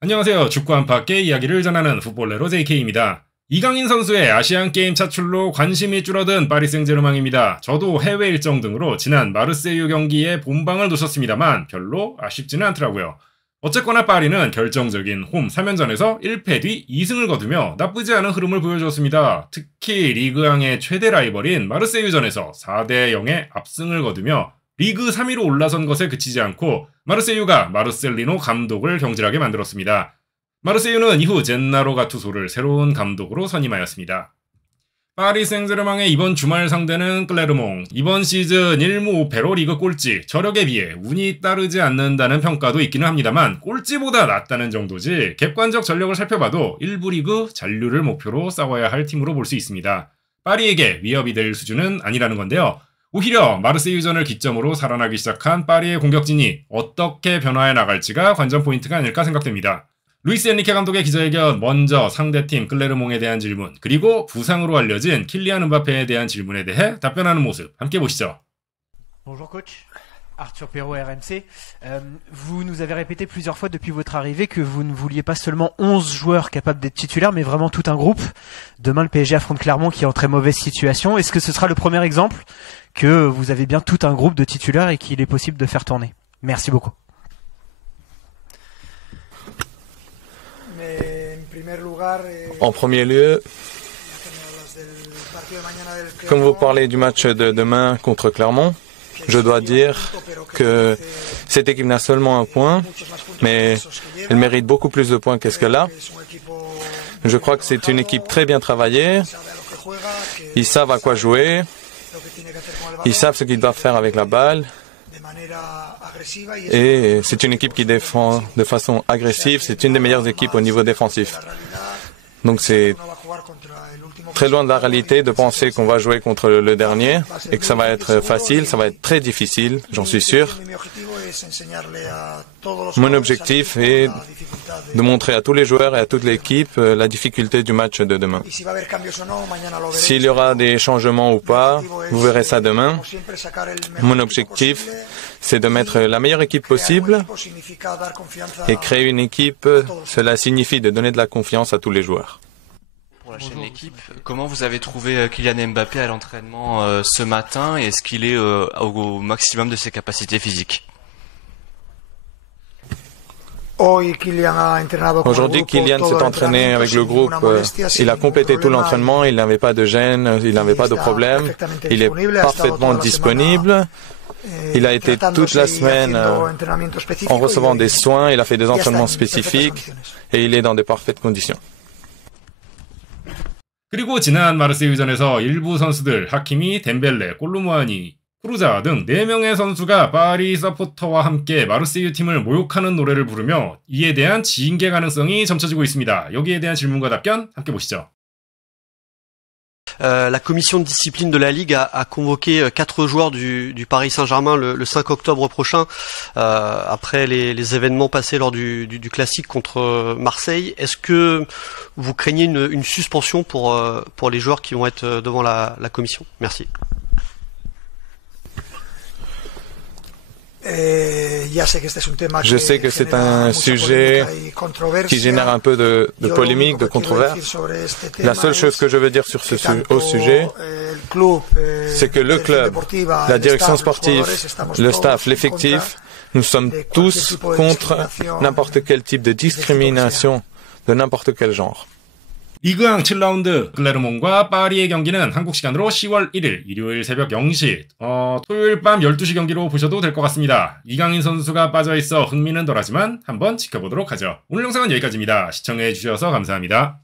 안녕하세요. 축구 안팎의 이야기를 전하는 풋볼레로 JK입니다. 이강인 선수의 아시안게임 차출로 관심이 줄어든 파리 생제르맹입니다. 저도 해외 일정 등으로 지난 마르세유 경기에 본방을 놓쳤습니다만 별로 아쉽지는 않더라고요. 어쨌거나 파리는 결정적인 홈 3연전에서 1패 뒤 2승을 거두며 나쁘지 않은 흐름을 보여주었습니다. 특히 리그왕의 최대 라이벌인 마르세유전에서 4대 0의 압승을 거두며 리그 3위로 올라선 것에 그치지 않고 마르세유가 마르셀리노 감독을 경질하게 만들었습니다. 마르세유는 이후 젠나로 가투소를 새로운 감독으로 선임하였습니다. 파리 생제르맹의 이번 주말 상대는 클레르몽. 이번 시즌 1무 5패로 리그 꼴찌, 저력에 비해 운이 따르지 않는다는 평가도 있기는 합니다만 꼴찌보다 낫다는 정도지 객관적 전력을 살펴봐도 1부 리그 잔류를 목표로 싸워야 할 팀으로 볼 수 있습니다. 파리에게 위협이 될 수준은 아니라는 건데요. 오히려 마르세유전을 기점으로 살아나기 시작한 파리의 공격진이 어떻게 변화해 나갈지가 관전 포인트가 아닐까 생각됩니다. 루이스 엔리케 감독의 기자회견, 먼저 상대팀 클레르몽에 대한 질문, 그리고 부상으로 알려진 킬리안 음바페에 대한 질문에 대해 답변하는 모습 함께 보시죠. Bonjour coach, Arthur Perrault RMC. Vous nous avez répété plusieurs fois depuis votre arrivée que vous ne vouliez pas seulement 11 joueurs capables d'être titulaires, mais vraiment tout un groupe. Demain le PSG affronte Clermont qui est en très mauvaise situation. Est-ce que ce sera le premier exemple que vous avez bien tout un groupe de titulaires et qu'il est possible de faire tourner? Merci beaucoup. En premier lieu, comme vous parlez du match de demain contre Clermont, je dois dire que cette équipe n'a seulement un point, mais elle mérite beaucoup plus de points que ce qu'elle a. Je crois que c'est une équipe très bien travaillée. Ils savent à quoi jouer. Ils savent ce qu'ils doivent faire avec la balle. Et c'est une équipe qui défend de façon agressive. C'est une des meilleures équipes au niveau défensif. Donc c'est très loin de la réalité de penser qu'on va jouer contre le dernier et que ça va être facile, ça va être très difficile, j'en suis sûr. Mon objectif est de montrer à tous les joueurs et à toute l'équipe la difficulté du match de demain. S'il y aura des changements ou pas, vous verrez ça demain. Mon objectif, c'est de mettre la meilleure équipe possible et créer une équipe, cela signifie de donner de la confiance à tous les joueurs. Pour la chaîne L'équipe, comment vous avez trouvé Kylian Mbappé à l'entraînement ce matin et est-ce qu'il est au maximum de ses capacités physiques? Aujourd'hui, Kylian s'est entraîné avec le groupe. Il a complété tout l'entraînement, il n'avait pas de gêne, il n'avait pas de problème. Il est parfaitement disponible. Il a été toute la semaine en recevant des soins, il a fait des entraînements spécifiques et il est dans de parfaites conditions. 그리고 지난 마르세유전에서 일부 선수들 하키미, 덴벨레, 콜루무아니, 크루자 등 4명의 선수가 파리 서포터와 함께 마르세유 팀을 모욕하는 노래를 부르며 이에 대한 징계 가능성이 점쳐지고 있습니다. 여기에 대한 질문과 답변 함께 보시죠. La commission de discipline de la Ligue a convoqué 4 joueurs du Paris Saint-Germain le 5 octobre prochain, après les événements passés lors du classique contre Marseille. Est-ce que vous craignez une suspension pour les joueurs qui vont être devant la commission? Merci. Je sais que c'est un sujet qui génère un peu de polémique, de controverse. La seule chose que je veux dire sur au sujet, c'est que le club, la direction sportive, le staff, l'effectif, nous sommes tous contre n'importe quel type de discrimination de n'importe quel genre. 리그왕 7라운드 클레르몽과 파리의 경기는 한국 시간으로 10월 1일 일요일 새벽 0시 토요일 밤 12시 경기로 보셔도 될 것 같습니다. 이강인 선수가 빠져있어 흥미는 덜하지만 한번 지켜보도록 하죠. 오늘 영상은 여기까지입니다. 시청해주셔서 감사합니다.